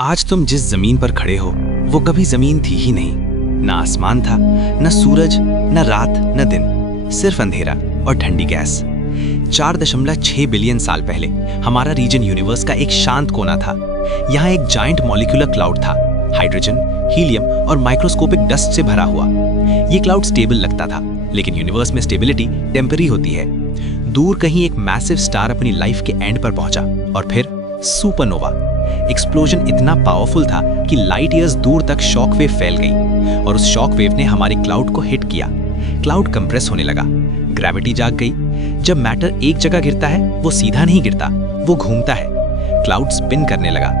आज तुम जिस जमीन पर खड़े हो वो कभी जमीन थी ही नहीं। ना आसमान था, न सूरज, न रात, न दिन, सिर्फ अंधेरा और ठंडी गैस। 4.6 बिलियन साल पहले हमारा रीजन यूनिवर्स का एक शांत कोना था। यहाँ एक जायंट मॉलिक्यूलर क्लाउड था, हाइड्रोजन, हीलियम और माइक्रोस्कोपिक डस्ट से भरा हुआ। ये क्लाउड स्टेबल लगता था, लेकिन यूनिवर्स में स्टेबिलिटी टेम्पररी होती है। दूर कहीं एक मैसिव स्टार अपनी लाइफ के एंड पर पहुंचा और फिर सुपरनोवा। एक्सप्लोजन इतना पावरफुल था कि लाइट ईयर्स दूर तक शॉक वेव फैल गई और उस शॉक वेव ने हमारे क्लाउड को हिट किया। क्लाउड कंप्रेस होने लगा, ग्रेविटी जाग गई। जब मैटर एक जगह गिरता है वो सीधा नहीं गिरता, वो घूमता है। क्लाउड स्पिन करने लगा,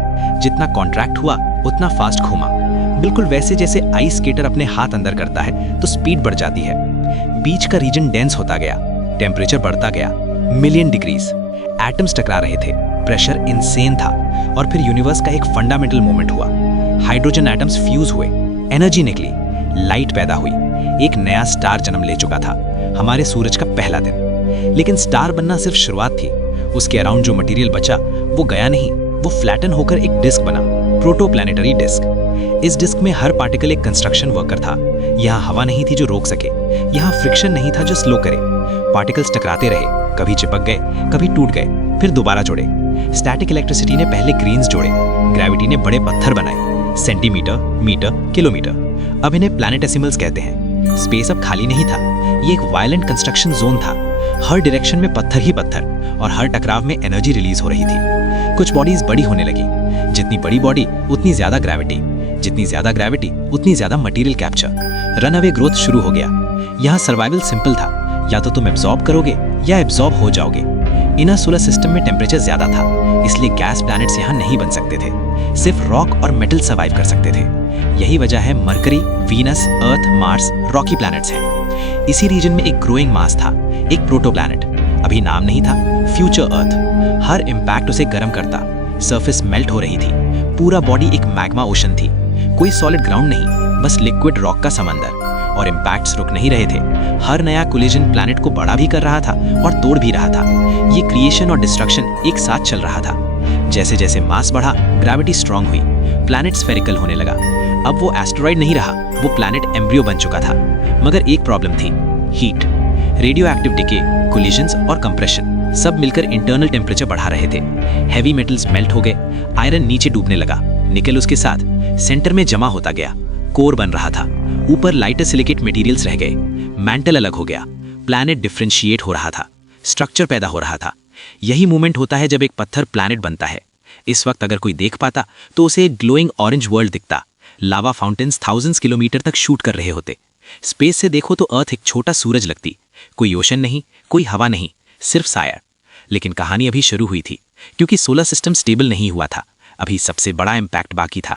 जितना कॉन्ट्रैक्ट हुआ उतना फास्ट घूमा। बिल्कुल वैसे जैसे आइस स्केटर अपने हाथ अंदर करता है तो स्पीड बढ़ जाती है। बीच का रीजन डेंस होता गया, टेम्परेचर बढ़ता गया, मिलियन डिग्रीज। एटम्स टकरा रहे थे, प्रेशर इनसेन था और फिर यूनिवर्स का एक फंडामेंटल मोमेंट हुआ। हाइड्रोजन एटम्स फ्यूज हुए, एनर्जी निकली, लाइट पैदा हुई। एक नया स्टार जन्म ले चुका था, हमारे सूरज का पहला दिन। लेकिन स्टार बनना सिर्फ शुरुआत थी। उसके अराउंड जो मटेरियल बचा वो गया नहीं, वो फ्लैटन होकर एक डिस्क बना, प्रोटोप्लैनेटरी डिस्क। इस डिस्क में हर पार्टिकल एक कंस्ट्रक्शन वर्कर था। यहाँ हवा नहीं थी जो रोक सके, यहाँ फ्रिक्शन नहीं था जो स्लो करे। पार्टिकल्स टकराते रहे, कभी चिपक गए, कभी टूट गए, फिर दोबारा जोड़े। स्टैटिक इलेक्ट्रिसिटी ने पहले ग्रेन्स जोड़े, ग्रेविटी ने बड़े पत्थर बनाए, सेंटीमीटर, मीटर, किलोमीटर। अब इन्हें प्लैनेटेसिमल्स कहते हैं। स्पेस अब खाली नहीं था, ये एक वायलेंट कंस्ट्रक्शन जोन था। हर डायरेक्शन में पत्थर ही पत्थर और हर टकराव में एनर्जी रिलीज हो रही थी। कुछ बॉडीज बड़ी होने लगी, जितनी बड़ी बॉडी उतनी ज्यादा ग्रेविटी, जितनी ज्यादा ग्रेविटी उतनी ज्यादा मटेरियल कैप्चर। रनअवे ग्रोथ शुरू हो गया। यहाँ सर्वाइवल सिंपल था, या तो तुम एब्जॉर्ब करोगे या एब्जॉर्ब हो जाओगे। इनर सोलर सिस्टम में टेम्परेचर ज्यादा था, इसलिए गैस प्लैनेट्स यहाँ नहीं बन सकते थे। सिर्फ रॉक और मेटल सर्वाइव कर सकते थे। यही वजह है मरकरी, वीनस, अर्थ, मार्स रॉकी प्लैनेट्स हैं। इसी रीजन में एक ग्रोइंग मास था, एक प्रोटोप्लैनेट, अभी नाम नहीं था, फ्यूचर अर्थ। हर इम्पैक्ट उसे गर्म करता, सरफेस मेल्ट हो रही थी, पूरा बॉडी एक मैग्मा ओशन थी। कोई सॉलिड ग्राउंड नहीं, बस लिक्विड रॉक का समंदर। और इम्पैक्ट्स रुक नहीं रहे थे। हर नया कोलिजन प्लैनेट को बड़ा भी कर रहा था और तोड़ भी रहा था। ये क्रिएशन और डिस्ट्रक्शन एक साथ चल रहा था। जैसे जैसे मास बढ़ा, ग्रेविटी स्ट्रांग हुई, प्लैनेट स्फेरिकल होने लगा। अब वो एस्टेरॉइड नहीं रहा, वो प्लैनेट एम्ब्रियो बन चुका था। मगर एक प्रॉब्लम थी, heat. Radio active decay, collisions और कंप्रेशन सब मिलकर इंटरनल टेम्परेचर बढ़ा रहे थे। हैवी मेटल्स मेल्ट हो गए, आयरन नीचे डूबने लगा, निकल उसके साथ। सेंटर में जमा होता गया, कोर बन रहा था। ऊपर लाइटर सिलिकेट मटेरियल्स रह गए, मैंटल अलग हो गया, प्लैनेट डिफरेंशिएट हो रहा था, स्ट्रक्चर पैदा हो रहा था। यही मूवमेंट होता है जब एक पत्थर प्लैनेट बनता है। इस वक्त अगर कोई देख पाता तो उसे एक ग्लोइंग ऑरेंज वर्ल्ड दिखता। लावा फाउंटेन्स थाउजेंड्स किलोमीटर तक शूट कर रहे होते। स्पेस से देखो तो अर्थ एक छोटा सूरज लगती। कोई ओशन नहीं, कोई हवा नहीं, सिर्फ साया। लेकिन कहानी अभी शुरू हुई थी, क्योंकि सोलर सिस्टम स्टेबल नहीं हुआ था। अभी सबसे बड़ा इम्पैक्ट बाकी था।